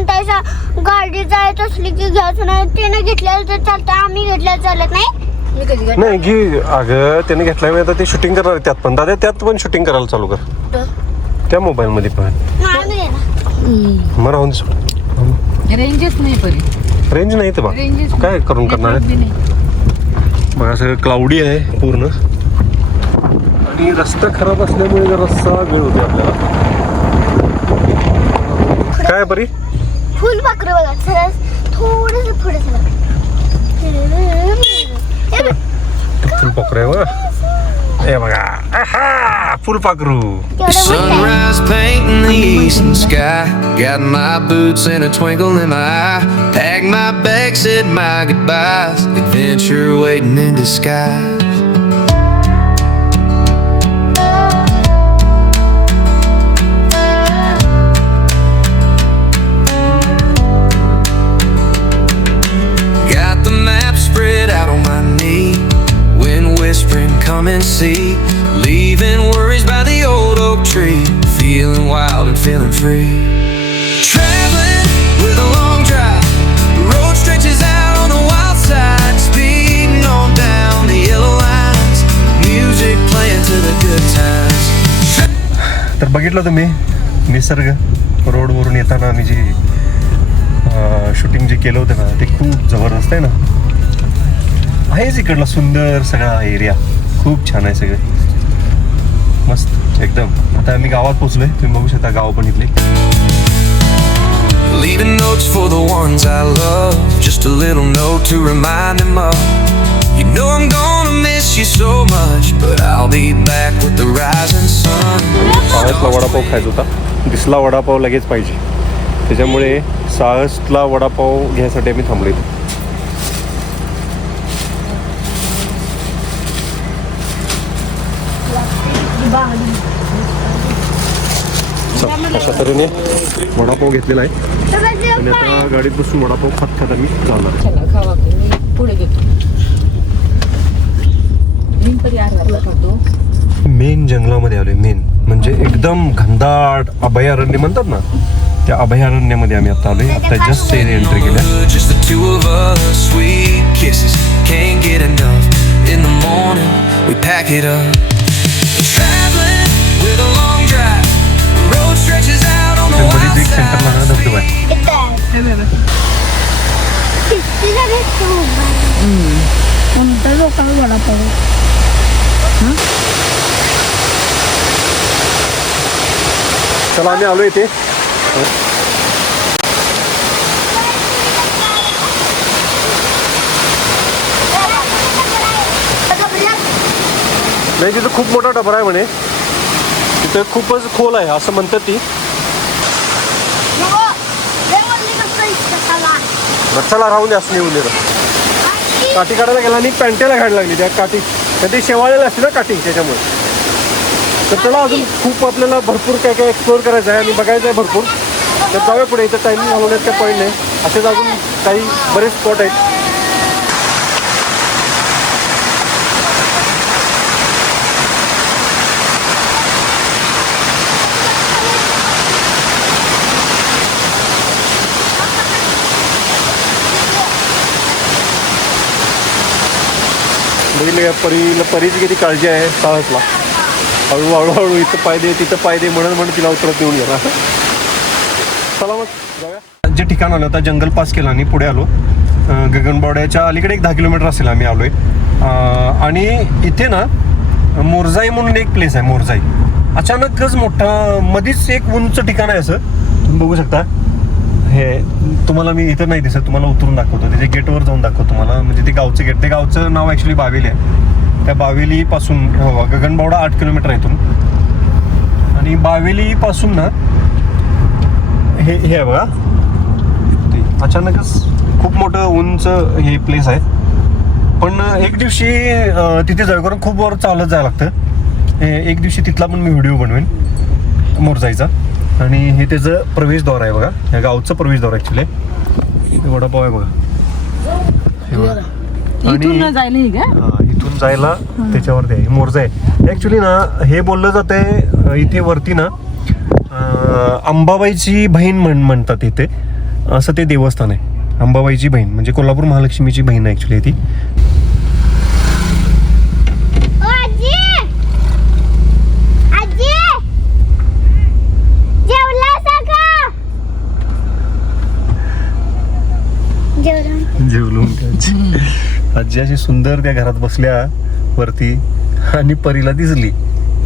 म्हणतायसा गाडी जायत असली की घ्यायचं नाही त्याने घेतल्याला तर चालतं आम्ही घेतल्याला चालत नाही. मी कधी घातलं? नाही घे. अगं त्याने घेतलाय मी आता ते शूटिंग करणार आहे त्यात पण. दादा त्यात पण शूटिंग करायला चालू कर. त्या मोबाईल मध्ये पण. नाही आम्ही घेणार मग राहून दे. रेंजच नाही परी. रेंज नाही तर बा रेंजच काय करून करणार आहे? मग असं क्लाउडी आहे पूर्ण. आणि रस्ता खराब असल्यामुळे जरा रस्ता वेळ होते आपल्याला काय बरी? फुल पाखरं बघा सरस थोडस पुढे चला हे बघ, फुल पाखरू आहे बघा हे बघा आहा, फुल पाखरू केवढं मोठं आहे. Sunrise painting the eastern sky. Got my boots and a twinkle in my eye. Packed my bags, said my goodbyes. Adventure waiting in disguise. free. तर बघितलं तुम्ही निसर्ग रोडवरून येताना आम्ही जी शूटिंग जे केलं होतं ना ते खूप जबरदस्त आहे ना. आहेच इकडला सुंदर सगळा एरिया खूप छान आहे सगळं. मस्त. एकदम आता आम्ही गावात पोचलोय तुम्ही बघू शकता गाव पण इथले Leaving notes for the ones I love. Just a little note to remind them of. You know I'm gonna miss you so much, but I'll be back with the rising sun. साहसला vada pav खायचा होता दिसला वडापाव लगेच पाहिजे त्याच्यामुळे साहसला वडापाव घ्यायसाठी आम्ही थांबलो इथे चल, अशा तऱ्हेने वडापाव घेतलेला आहे. आणि आता गाडीत बसून वडापाव खात खात आम्ही जाणार. पुढे घेतो. मेन जंगलामध्ये आलोय मेन. म्हणजे एकदम घनदाट अभयारण्य म्हणतात ना त्या अभयारण्यामध्ये आम्ही आता आलोय. आता जस्ट एंट्री केल्या. एक सेंटरला ना धबधबा आहे? कोणत्या लोकांना वडापाव चला आम्ही आलो इथे. नाही तिथं खूप मोठा डबरा आहे म्हणे. तिथं खूपच खोल आहे असं म्हणतात ती नको. लय बोलली कसं इतकं चला. बरं चला राहून द्या असं येऊन काठी काढायला गेला आणि पॅन्टेला घायला लागली त्या काठी. तर ती असते ना काठी त्याच्यामुळे. तर त्याला अजून खूप आपल्याला भरपूर काय काय एक्सप्लोअर करायचं आहे आणि बघायचं आहे भरपूर. तर जाऊया पुढे इथं टायमिंग घालवण्यात काय पॉईंट नाही. असेच अजून काही बरेच स्पॉट आहेत. बघितलं का परीला परीची किती काळजी आहे? साहसला हळू हळूहळू इथं पाय दे तिथं पाय दे म्हणत म्हणून तिला उतरत येऊन गेला चला मग जाऊया. जे ठिकाण आलं होतं जंगल पास केलं आणि पुढे आलो. गगनबावड्याच्या अलीकडे एक दहा किलोमीटर असेल आम्ही आलो आहे आणि इथे ना मोरजाई म्हणून एक प्लेस आहे मोरजाई अचानकच मोठा मधीच एक उंच ठिकाण आहे असं. तुम्ही बघू शकता. हे तुम्हाला मी इथं नाही दिसत तुम्हाला उतरून दाखवतो. त्याच्या गेटवर जाऊन दाखवतो तुम्हाला. म्हणजे ते गावचं गेट. ते गावचं नाव ॲक्च्युली बावेली आहे. त्या बावेलीपासून हो, गगनबावडा आठ किलोमीटर इथून. आणि बावेलीपासून ना हे हे आहे बघा. ते अचानकच खूप मोठं उंच हे प्लेस आहे. पण एक दिवशी तिथे जाऊ खूप वर चालत जायला लागतं. हे- एक दिवशी तिथला पण मी व्हिडिओ बनवेन. मोरजाईचा आणि हे त्याचं प्रवेशद्वार आहे बघा. या गावचं प्रवेशद्वार ॲक्च्युली वडापाव आहे बघा. बघा. इथून जायला त्याच्यावरती आहे. मोरजा आहे. ऍक्च्युली ना हे बोललं जात आहे इथे वरती ना अंबाबाईची बहीण म्हण म्हणतात इथे. असं ते देवस्थान आहे. अंबाबाईची बहीण म्हणजे कोल्हापूर महालक्ष्मीची बहीण आहे ॲक्च्युली ती ओ आजी आजी जेवलासा का जेवला जेवलो म्हणते आजी अशी सुंदर त्या घरात बसल्या वरती आणि परीला दिसली.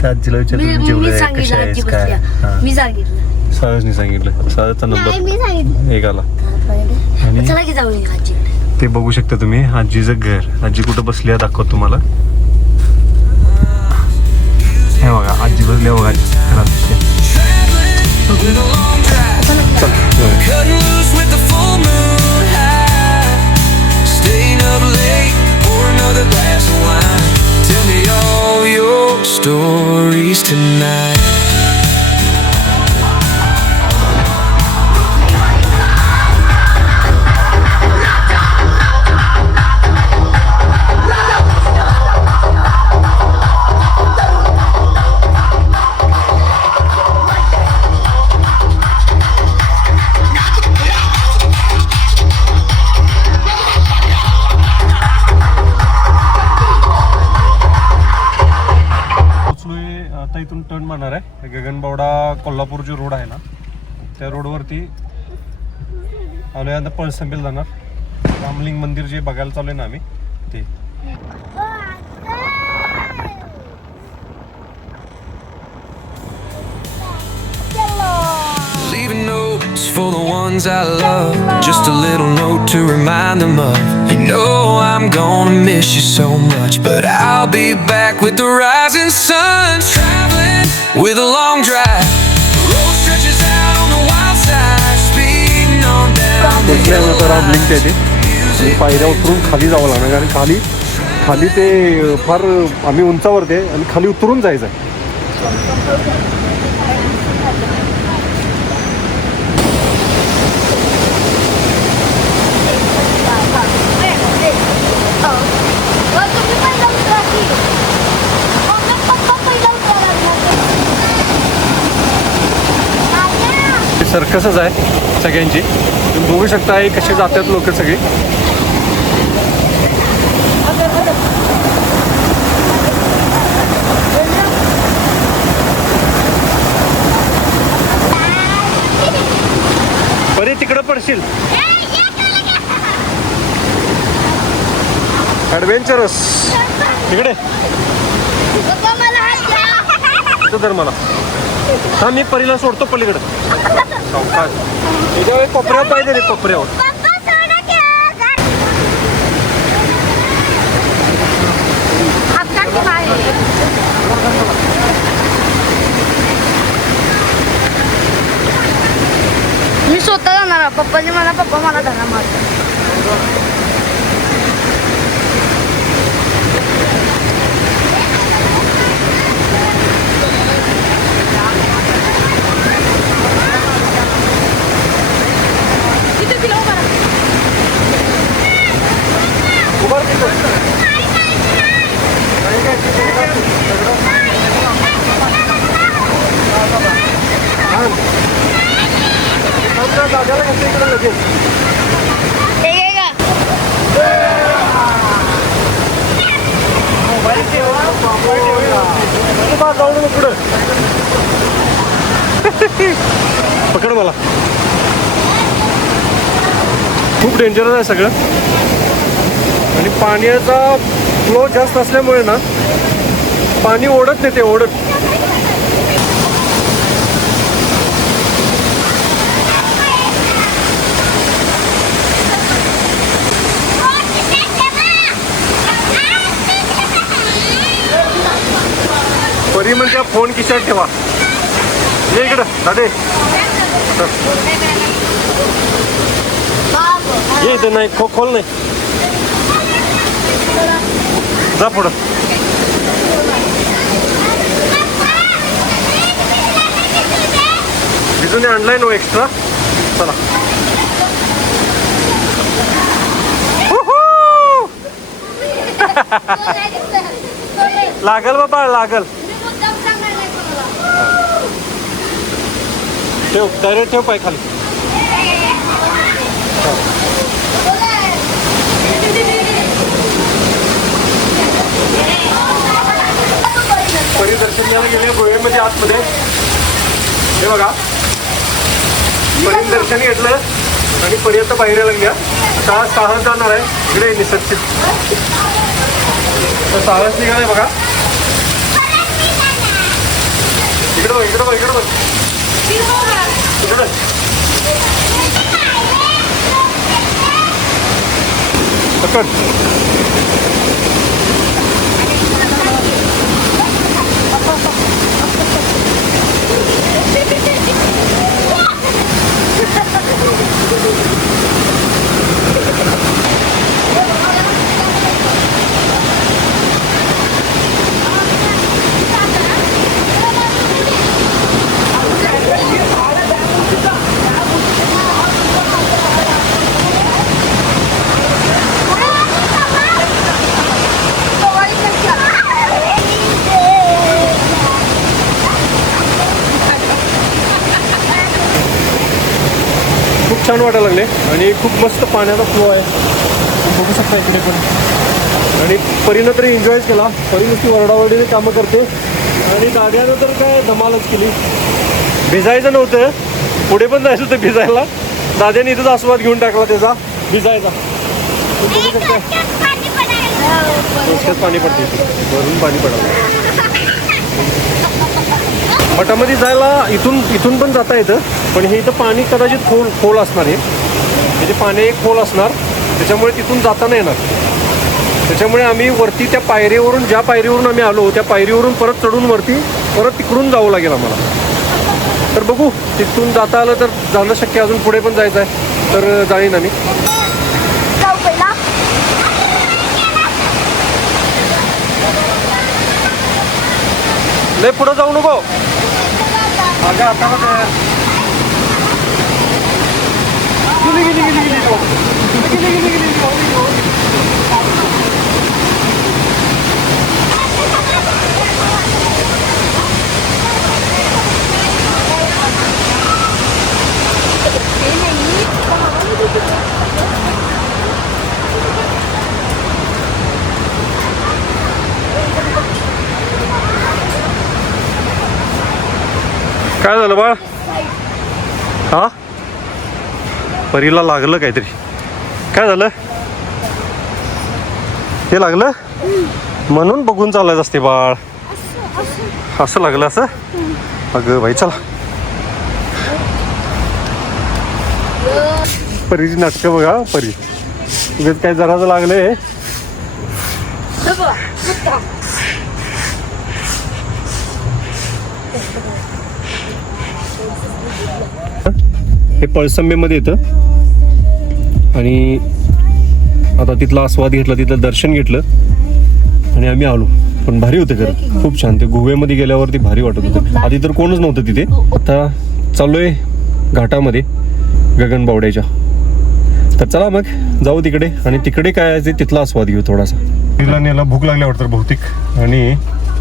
त्या आजीला विचारलं मी "तुम्ही मी जेवले कशा आहेस काय. मी सांगितलं. सहजनी सांगितलं. सहजचा नंबर सांगितलं. एक आला. आणि चला की जाऊया आजी ते बघू शकता तुम्ही आजीचं घर. आजी कुठं बसली आहे दाखवतो तुम्हाला. हे बघा आजी बसली आहे बघा घरात. गगनबावडा कोल्हापूर जो रोड आहे ना त्या रोडवरती आलोय आता पळसंबेल जाणार रामलिंग मंदिर जे बघायला चालू ना आम्ही ते for the ones I love. Just a little note to remind them of. You know I'm gonna miss you so much, but I'll be back with the rising sun. With a long drive. The road stretches out on the wild side, speeding on down the hill. पोचल्यानंतर रामलिंग ते ते आणि पायऱ्या उतरून खाली जावं लागणार कारण खाली खाली ते फार आम्ही उंचावरती आहे आणि खाली उतरून जायचं आहे तुम्ही पहिला उतरा की मग पप्पा पहिला उतरा हे सर्कसच आहे सगळ्यांची. तुम्ही बघू शकता हे कसे जातात लोक सगळे. बरे तिकडं पडशील. ॲडव्हेंचरस तिकडे धर मला. हा मी परीला सोडतो पलीकडे. सावकाश याच्यावर कोपऱ्यावर पाहिजे रे कोपऱ्यावर. पप्पा मी स्वतः जाणार पप्पाने मला पप्पा मला धरा मारतो उभार तिथं. थांब. थांब त्या जागेला कसं इकडं लगेच. हे घे का उभा जाऊ नको पुढं. पकड मला. खूप डेंजरस आहे सगळं. आणि पाण्याचा फ्लो जास्त असल्यामुळे ना पाणी ओढत नाही ते ओढत. परी म्हणजे फोन किशात ठेवा. ये इकडं दादे. ये इथं नाही खो खोल नाही. जा पुढं. बिजूने आणलाय नो एक्स्ट्रा चला! लागल बाबा लागल. ठेव डायरेक्ट ठेव पाय खाली परिदर्शनाला गेले गोव्यामध्ये आतमध्ये हे बघा. परिदर्शन घेतलं आणि पर्यंत बाहेर लागल्या. सहा साहस जाणार आहे. इकडे निसर्ग तर साहस निघालाय बघा. इकडे बघ इकडं बघ इकडं बघ. इकडं. पकड खूप छान वाटायला लागले. आणि खूप मस्त पाण्याचा फ्लो आहे. बघू शकता इकडे पण. आणि परीनं तरी एन्जॉयच केला. परी नुसती वरडावरडीने कामं करते. आणि दाद्यानं तर काय धमालच केली. भिजायचं नव्हतं. पुढे पण जायचं होतं भिजायला. दाद्याने इथंच आस्वाद घेऊन टाकला त्याचा. भिजायचा. पाणी पडते. वरून पाणी पडालं मठामध्ये जायला इथून इथून पण जाता येतं. पण हे इथं पाणी कदाचित खोल खोल असणार आहे. म्हणजे पाणी एक खोल असणार त्याच्यामुळे तिथून जाता नाही येणार. त्याच्यामुळे आम्ही वरती त्या पायरीवरून ज्या पायरीवरून आम्ही आलो त्या पायरीवरून परत चढून वरती परत तिकडून जावं लागेल आम्हाला. तर बघू तिथून जाता आलं तर जाणं शक्य अजून पुढे पण जायचं आहे. तर जाईन आम्ही. लय पुढं जाऊ नको. अगं आता बघ. गेली, गेली, गेली, गेली, गेली. गेली, गेली, गेली, काय झालं बाळ? हा? परीला लागलं काहीतरी. काय झालं? हे लागलं? म्हणून बघून चालायचं असते बाळ. असं लागलं असं? अगं भाई चला. परीची नाटकं बघा परी. काय जराचं लागलंय. हे पळसंबेमध्ये येतं. आणि आता तिथला आस्वाद घेतला तिथलं दर्शन घेतलं. आणि आम्ही आलो. पण भारी होतं खरं. खूप छान. ते गोव्यामध्ये गेल्यावरती भारी वाटत होतं. आधी तर कोणच नव्हतं तिथे. आता चाललोय घाटामध्ये गगनबावड्याच्या तर चला मग जाऊ तिकडे. आणि तिकडे काय आहे ते तिथला आस्वाद घेऊ थोडासा. तिला नेला. भूक लागल्या वाटतं बहुतेक. आणि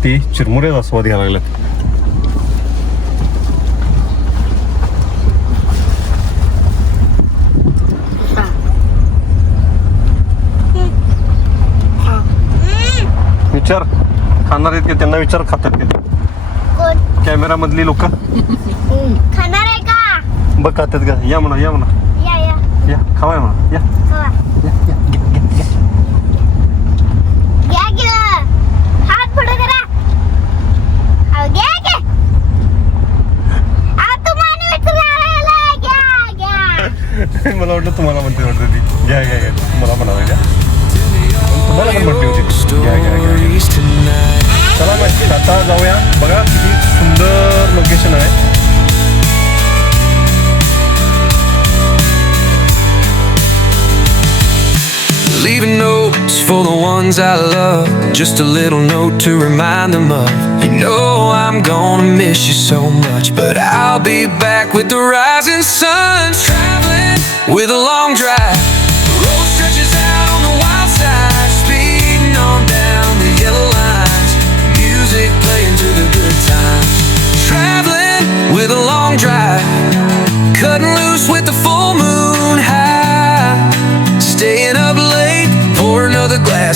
ती चिरमुऱ्याचा आस्वाद घ्यायला लागल्यात. विचार खाणार आहेत की त्यांना विचार खातात की? कॅमेरा मधली लोक? खाणार आहे का? बघ खातात का? या म्हणा या म्हणा. या या. या खावाय म्हणा. या. खावा. घ्या घ्या हात पुढे करा. अहो, घ्या घ्या अहो, तुम्हाला विचारायला घ्या घ्या. मला वाटलं तुम्हाला म्हणते वाटतं ती. घ्या घ्या घ्या. मला म्हणाला घ्या. Notes for the ones I love. Just a little note to remind them of. You know I'm gonna miss you so much, but I'll be back with the rising sun. Traveling with a long drive.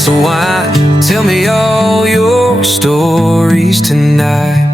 So why tell me all your stories tonight?